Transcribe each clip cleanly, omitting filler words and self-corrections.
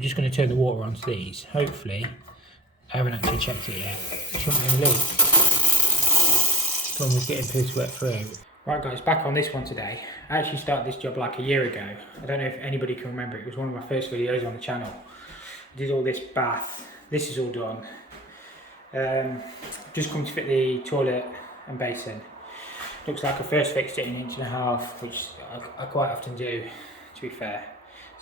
we're just going to turn the water onto these. Hopefully, I haven't actually checked it yet. It shouldn't be a leak. As long as it's getting piss wet through. Right guys, back on this one today. I actually started this job like a year ago. I don't know if anybody can remember, it was one of my first videos on the channel. I did all this bath, this is all done. Just come to fit the toilet and basin. Looks like I first fixed it in 1.5 inches, which I quite often do, to be fair.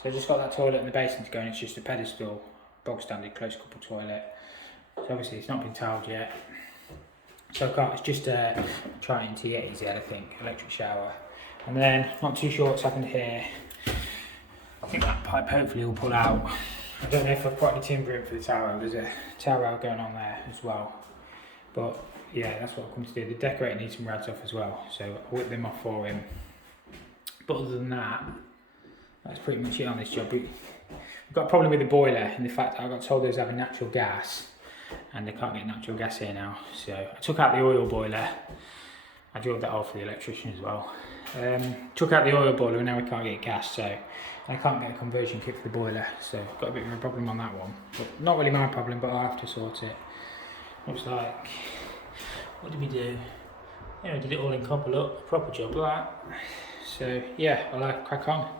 So I just got that toilet and the basin to go, and it's just a pedestal, bog standard close couple toilet. So obviously it's not been tiled yet. So I can't, it's just trying to get easy, I think, electric shower. And then, not too sure what's happened here. I think that pipe hopefully will pull out. I don't know if I've got any timber in for the tower. There's a tower rail going on there as well. But yeah, that's what I've come to do. The decorator needs some rads off as well, so I'll whip them off for him. But other than that, that's pretty much it on this job. We've got a problem with the boiler in the fact that I got told they was having natural gas, and they can't get natural gas here now. So I took out the oil boiler. I drilled that off for the electrician as well. Took out the oil boiler and now we can't get gas, so I can't get a conversion kit for the boiler. So I've got a bit of a problem on that one. But not really my problem, but I'll have to sort it. Looks like, what did we do? Yeah, we did it all in copper, look, proper job like that. So yeah, I'll crack on.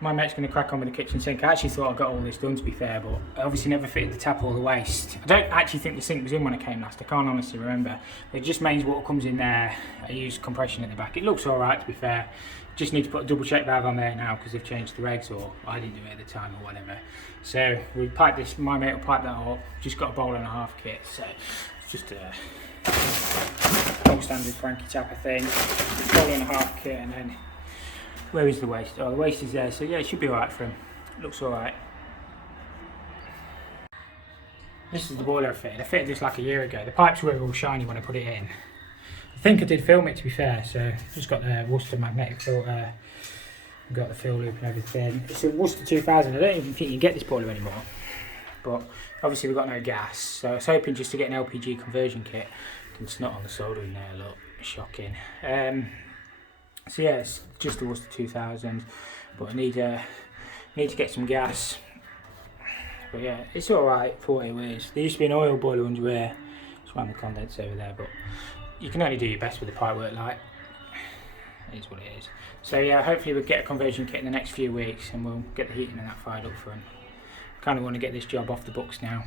My mate's going to crack on with the kitchen sink. I actually thought I got all this done, to be fair, but I obviously never fitted the tap or the waste. I don't actually think the sink was in when I came last. I can't honestly remember. It just means water comes in there. I use compression at the back. It looks all right, to be fair. Just need to put a double check valve on there now because they've changed the regs, or I didn't do it at the time or whatever. So we pipe this. My mate will pipe that up. Just got a bowl and a half kit, so it's just a gold standard Frankie tap, I think. Bowl and a half kit, and then. Where is the waste? Oh, the waste is there, so yeah, it should be alright for him. Looks alright. This is the boiler I fitted. I fitted this like a year ago. The pipes were all shiny when I put it in. I think I did film it, to be fair, so just got the Worcester magnetic filter, got the fill loop and everything. It's a Worcester 2000. I don't even think you can get this boiler anymore. But obviously we've got no gas, so I was hoping just to get an LPG conversion kit. It's not on the soldering there, look, shocking. So yeah, it's just the Worcester 2000, but I need to get some gas. But yeah, it's alright for what it is. There used to be an oil boiler under here, just ran the condenser over there, but you can only do your best with the pipework light. It is what it is. So yeah, hopefully we'll get a conversion kit in the next few weeks and we'll get the heating and that fired up for him. Kind of want to get this job off the books now.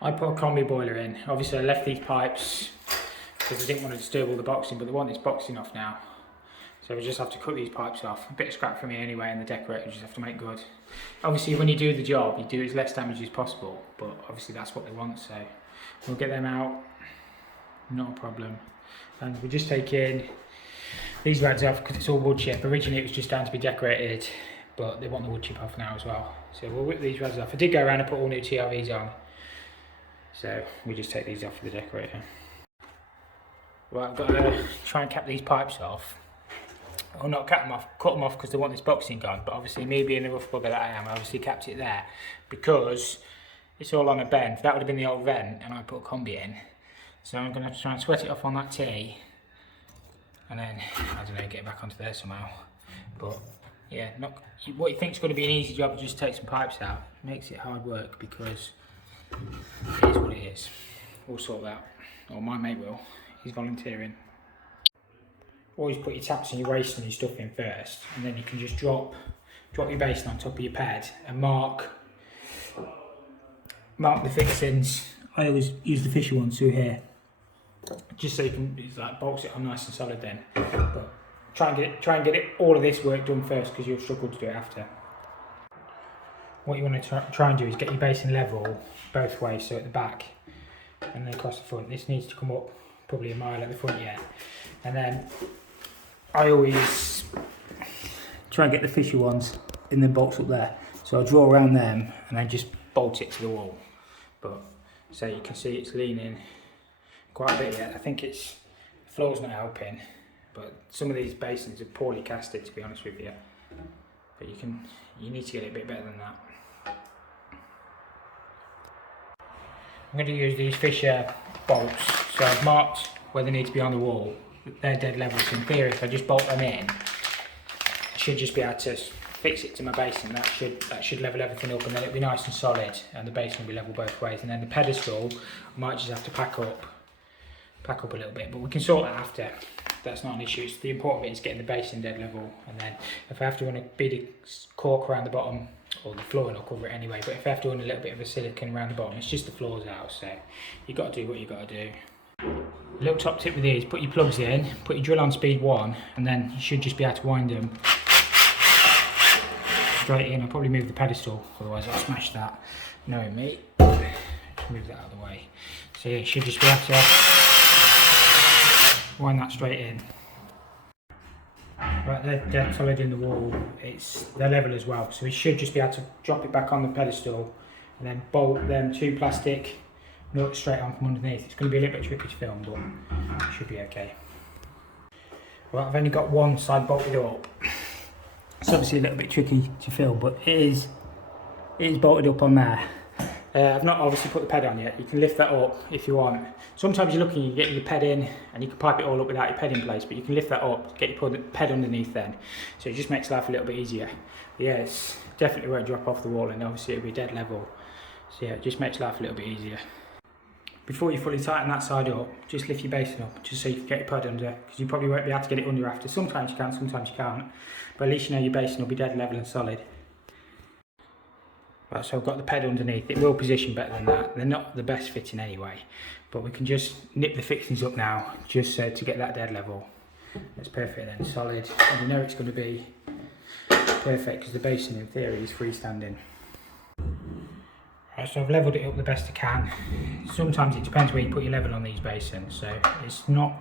I put a combi boiler in. Obviously I left these pipes because I didn't want to disturb all the boxing, but they want this boxing off now. So we just have to cut these pipes off. A bit of scrap for me anyway, and the decorator just have to make good. Obviously when you do the job, you do as less damage as possible, but obviously that's what they want, so we'll get them out, not a problem. And we're just taking these rads off because it's all wood chip. Originally it was just down to be decorated, but they want the wood chip off now as well. So we'll whip these rads off. I did go around and put all new TRVs on, so we just take these off for the decorator. Right, I've got to try and cap these pipes off. Or not cap them off, cut them off because they want this boxing gone. But obviously me being the rough bugger that I am, I obviously kept it there because it's all on a bend. That would have been the old vent and I put a combi in. So I'm going to try and sweat it off on that T. And then, I don't know, get it back onto there somehow. But yeah, what you think is going to be an easy job, just take some pipes out. Makes it hard work because it is what it is. We'll sort that. Or my mate will. He's volunteering. Always put your taps and your waste and your stuff in first, and then you can just drop your basin on top of your pad and mark the fixings. I always use the fishy ones through here, just so you can like bolts it on nice and solid then. But try and get it all of this work done first because you'll struggle to do it after. What you want to try and do is get your basin level both ways, so at the back and then across the front. This needs to come up probably a mile at the front yet, and then I always try and get the fishy ones in the box up there, so I draw around them and then just bolt it to the wall. But so you can see it's leaning quite a bit yet. I think the floor's not helping, but some of these basins are poorly casted, to be honest with you. But you need to get it a bit better than that. I'm going to use these Fisher bolts, so I've marked where they need to be on the wall. They're dead level, so in theory if I just bolt them in, I should just be able to fix it to my basin. That should level everything up, and then it'll be nice and solid, and the basin will be level both ways. And then the pedestal, I might just have to pack up a little bit, but we can sort that after. That's not an issue. It's the important bit is getting the basin dead level, and then if I have to run a bit of cork around the bottom, or the flooring, I'll cover it anyway. But if I have to run a little bit of a silicone around the bottom, it's just the floors out. So you got to do what you got to do. A little top tip with these: put your plugs in, put your drill on speed 1, and then you should just be able to wind them straight in. I'll probably move the pedestal, otherwise I'll smash that. Knowing me, just move that out of the way. So yeah, you should just be able to wind that straight in. Right, they're solid in the wall. They're level as well, so we should just be able to drop it back on the pedestal and then bolt them 2 plastic nuts straight on from underneath. It's going to be a little bit tricky to film, but it should be okay. Right, I've only got one side bolted up. It's obviously a little bit tricky to film, but it is bolted up on there. I've not obviously put the ped on yet. You can lift that up if you want. Sometimes you're lucky, you get your ped in and you can pipe it all up without your ped in place, but you can lift that up, get your ped underneath then. So it just makes life a little bit easier. But yeah, it's definitely won't drop off the wall, and obviously it'll be dead level. So yeah, it just makes life a little bit easier. Before you fully tighten that side up, just lift your basin up, just so you can get your ped under, because you probably won't be able to get it under after. Sometimes you can, sometimes you can't, but at least you know your basin will be dead level and solid. Right, so I've got the ped underneath. It will position better than that. They're not the best fitting anyway, but we can just nip the fixings up now, just so to get that dead level. That's perfect then, solid, and we know it's going to be perfect because the basin in theory is freestanding. Right, so I've levelled it up the best I can. Sometimes it depends where you put your level on these basins, so it's not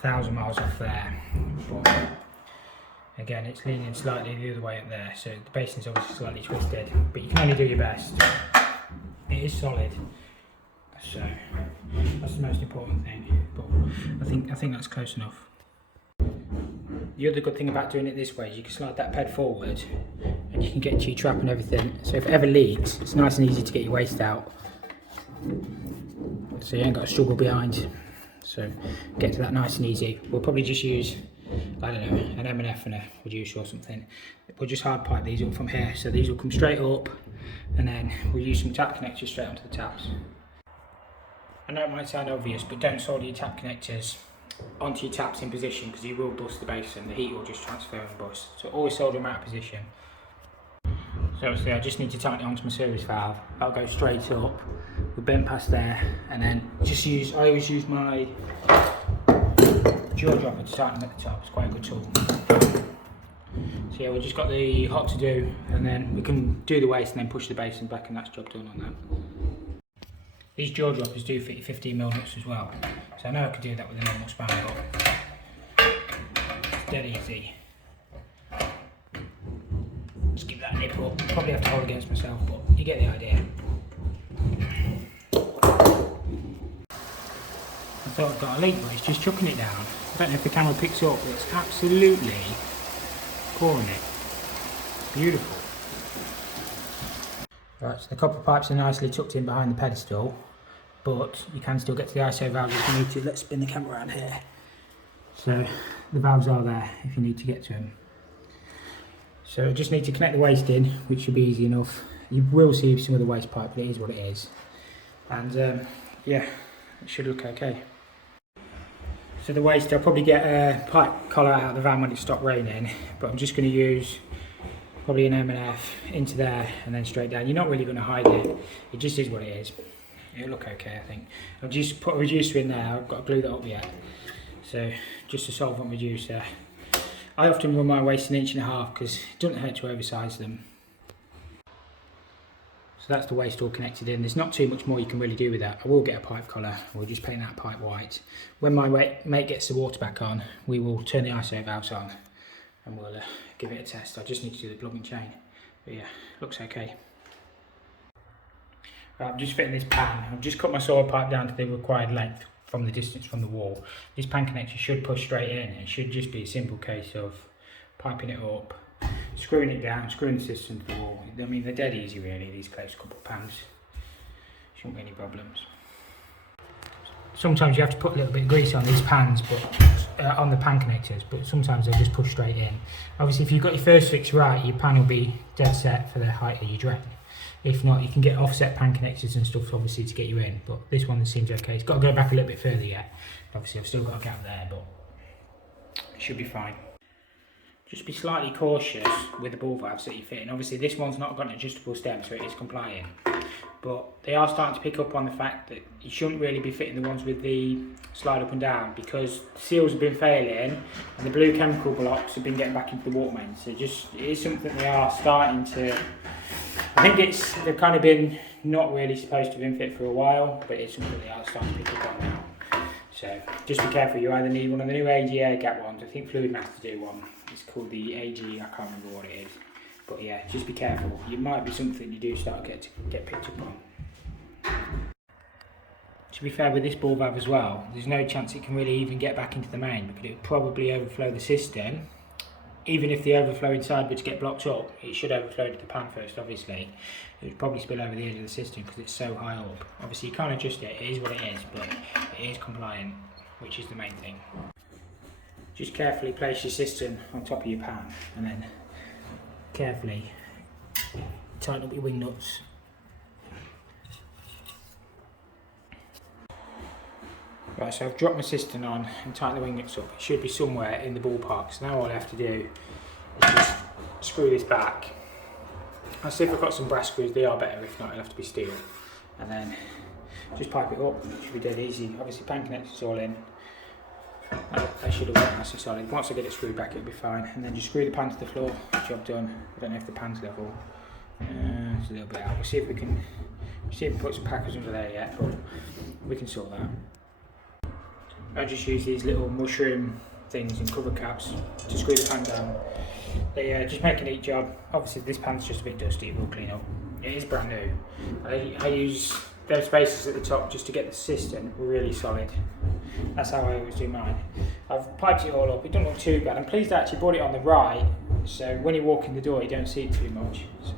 1,000 miles off there, but again it's leaning slightly the other way up there, so the basin's obviously slightly twisted, but you can only do your best. It is solid, so that's the most important thing, but I think that's close enough. The other good thing about doing it this way is you can slide that ped forward and you can get to your trap and everything, so if it ever leaks it's nice and easy to get your waste out, so you ain't got to struggle behind. So get to that nice and easy. We'll probably just use, I don't know, an M&F and a reducer or something. We'll just hard pipe these up from here, so these will come straight up, and then we'll use some tap connectors straight onto the taps. I know it might sound obvious, but don't solder your tap connectors onto your taps in position, because you will bust the basin. The heat will just transfer and bust, so always solder them out of position. So obviously I just need to tighten it onto my service valve. That'll go straight up, we'll bend past there, and then I always use my jaw dropper to tighten them at the top. It's quite a good tool. So yeah, we've just got the hot to do, and then we can do the waste and then push the basin back, and that's job done on that. These jaw droppers do fit 15mm nuts as well, so I know I could do that with a normal span, but it's dead easy. Just give that a nip up. Probably have to hold against myself, but you get the idea. I thought I've got a leak, but it's just chucking it down. I don't know if the camera picks up, but it's absolutely pouring it. Beautiful. Right, so the copper pipes are nicely tucked in behind the pedestal, but you can still get to the ISO valves if you need to. Let's spin the camera around here. So the valves are there if you need to get to them. So I just need to connect the waste in, which should be easy enough. You will see some of the waste pipe, but it is what it is. And yeah, it should look okay. So the waste, I'll probably get a pipe collar out of the van when it stopped raining, but I'm just going to use probably an M&F into there and then straight down. You're not really going to hide it, it just is what it is. It'll look okay, I think. I've just put a reducer in there, I've got to glue that up yet. So just a solvent reducer. I often run my waste 1.5 inches because it doesn't hurt to oversize them. So that's the waste all connected in. There's not too much more you can really do with that. I will get a pipe collar, we'll just paint that pipe white. When my mate gets the water back on, we will turn the ISO valves on and we'll give it a test. I just need to do the plug and chain. But yeah, looks okay. Right, I'm just fitting this pan. I've just cut my soil pipe down to the required length from the distance from the wall. This pan connector should push straight in. It should just be a simple case of piping it up, screwing it down, screwing the system to the wall. I mean, they're dead easy really, these close couple pans. Shouldn't be any problems. sometimes you have to put a little bit of grease on these pans, but on the pan connectors, but sometimes they'll just push straight in. Obviously, if you've got your first fix right, your pan will be dead set for the height of your drain. If not, you can get offset pan connectors and stuff, obviously, to get you in, but this one seems okay. It's got to go back a little bit further yet. Obviously, I've still got a gap there, but it should be fine. Just be slightly cautious with the ball valves that you fit in. Obviously, this one's not got an adjustable stem, so it is compliant. But they are starting to pick up on the fact that you shouldn't really be fitting the ones with the slide up and down, because the seals have been failing and the blue chemical blocks have been getting back into the water main. So it is something they are starting to. I think they've kind of been not really supposed to have been fit for a while, but it's something they are starting to pick up on now. So just be careful. You either need one of the new AG air gap ones. I think Fluidmaster do one. It's called the AG. I can't remember what it is. But yeah, just be careful. It might be something you do start to get picked up on. To be fair with this ball valve as well, there's no chance it can really even get back into the main, because it would probably overflow the cistern. Even if the overflow inside were to get blocked up, it should overflow to the pan first, obviously. It would probably spill over the edge of the cistern because it's so high up. Obviously you can't adjust it, it is what it is, but it is compliant, which is the main thing. Just carefully place your cistern on top of your pan, and then carefully tighten up your wing nuts. Right, so I've dropped my cistern on and tightened the wing nuts up. It should be somewhere in the ballpark. So now all I have to do is just screw this back. I'll see if I've got some brass screws, they are better, if not it'll have to be steel. And then just pipe it up, it should be dead easy. Obviously pan connectors all in. That should have worked nice and solid. Once I get it screwed back it'll be fine. And then just screw the pan to the floor, job done. I don't know if the pan's level. It's a little bit out. We'll see if we can put some packers under there yet, but we can sort that. I just use these little mushroom things and cover caps to screw the pan down. They just make a neat job. Obviously this pan's just a bit dusty, it will clean up. It is brand new. I use those spaces at the top just to get the cistern really solid. That's how I always do mine. I've piped it all up, it doesn't look too bad. I'm pleased I actually bought it on the right, so when you walk in the door you don't see it too much. So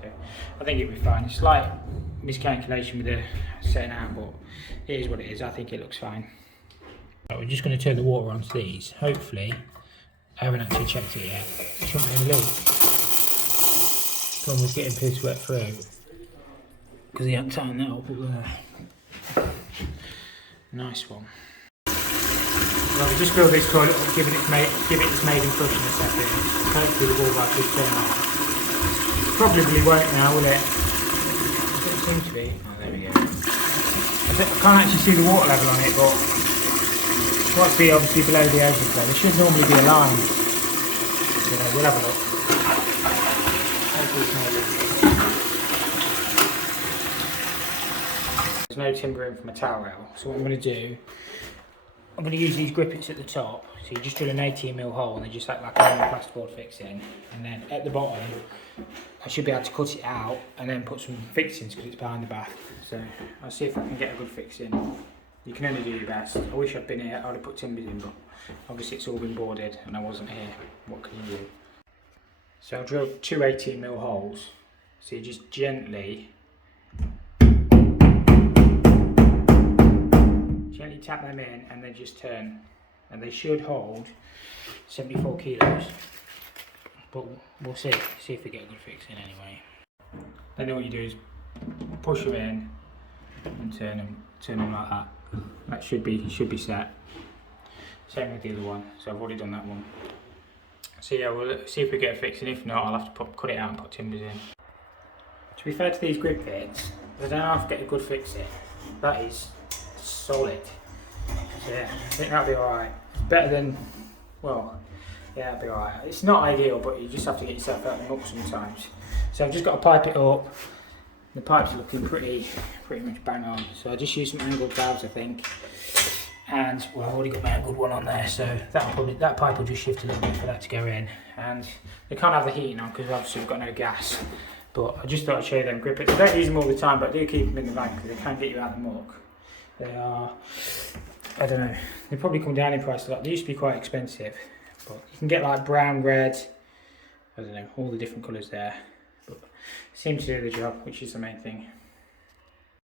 I think it'll be fine. It's slight miscalculation with the setting out, but it is what it is. I think it looks fine. Right, we're just going to turn the water onto these. Hopefully, I haven't actually checked it yet. It shouldn't be a leak. One was getting piss wet through because he hadn't tightened that up there. Nice one. Well, we just fill this toilet up, give it its maiden flush in a second. Hopefully the ball valve should turn off. Probably won't now, will it? It doesn't seem to be. Oh, there we go. I can't actually see the water level on it, but what's be obviously below the overflow. There should normally be a line. So we'll have a look. There's no timber in from a towel rail, so what I'm going to do, I'm going to use these grippets at the top. So you just drill an 18mm hole and they just act like a plasterboard fixing, and then at the bottom I should be able to cut it out and then put some fixings because it's behind the bath. So I'll see if I can get a good fix in. You can only do your best. I wish I'd been here, I would have put timbers in, but obviously it's all been boarded and I wasn't here. What can you do? So I'll drill two 18mm holes. So you just gently tap them in and then just turn. And they should hold 74 kilos. But we'll see if we get a good fix in anyway. Then what you do is push them in and turn them like that. That should be set. Same with the other one. So I've already done that one. So yeah, we'll see if we get a fix, and if not, I'll have to cut it out and put timbers in. To be fair to these grip bits, I don't have to get a good fix in. That is solid. So yeah, I think that'll be alright. Better than, well, yeah, it'll be alright. It's not ideal, but you just have to get yourself out of the muck sometimes. So I've just got to pipe it up. The pipes are looking pretty much bang on. So I just used some angled valves, I think. And well, I've already got my angled one on there, so that pipe will just shift a little bit for that to go in. And they can't have the heating on because obviously we've got no gas. But I just thought I'd show you them grippets. I don't use them all the time, but I do keep them in the van because they can get you out of the muck. They are, I don't know, they probably come down in price a lot. They used to be quite expensive, but you can get like brown, red, I don't know, all the different colours there. But it seems to do the job, which is the main thing.